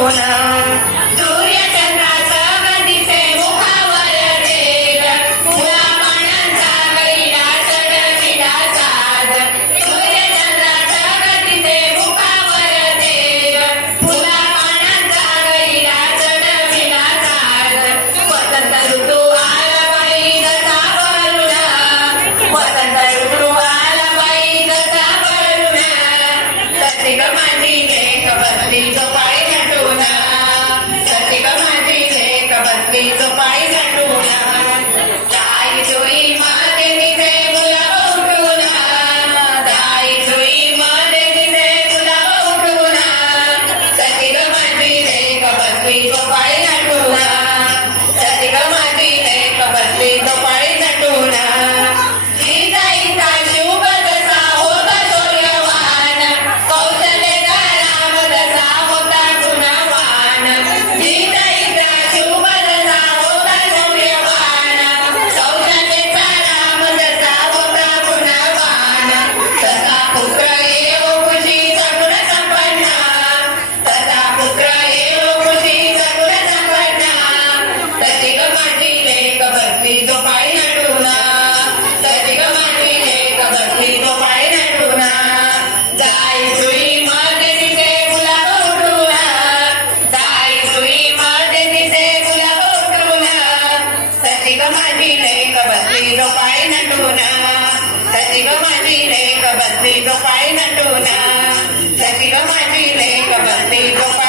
नटून सूर्यचंद्राचा दिसे मुखावर तेज फुलापानांचा गैरा चढविला साज सूर्यचंद्राचा दिसे मुखावर तेज फुलापानांचा गैरा चढविला साज वसंत ऋतू आला बाई जसा वरुण वसंत ऋतू आला बाई जसा वरुण तशी ग माझी लेक बसली झोपाळी नटून तशी ग माझी लेक बसली झोपाळी नटून दाई जुई मध्ये दिसे गुलाब उठून दाई जुई मध्ये दिसे गुलाब उठून तशी ग माझी लेक बसली झोपाळी नटून तशी ग माझी लेक बसली झोपाळी नटून सीताईचा शुभ जसा होता शौर्यवान कौशल्यचा राम जसा होता गुणवान सीताईचा शुभ जसा होता शौर्यवान कौशल्यचा राम जसा होता गुणवान तसा पुत्र येऊ खुशी सगुण संपन्न तसा पुत्र येऊ खुशी सगुण संपन्न तशी ग माझी लेक बसली झोपाळी नटून तशी ग माझी लेक बसली झोपाळी नटून दाई जुई मध्ये दिसे गुलाब उठून दाई जुई मध्ये दिसे गुलाब उठून तशी ग माझी लेक बसली झोपाळी नटून तशी ग माझी लेक बसली झोपाळी नटून तशी ग माझी लेक बसली झोपाळी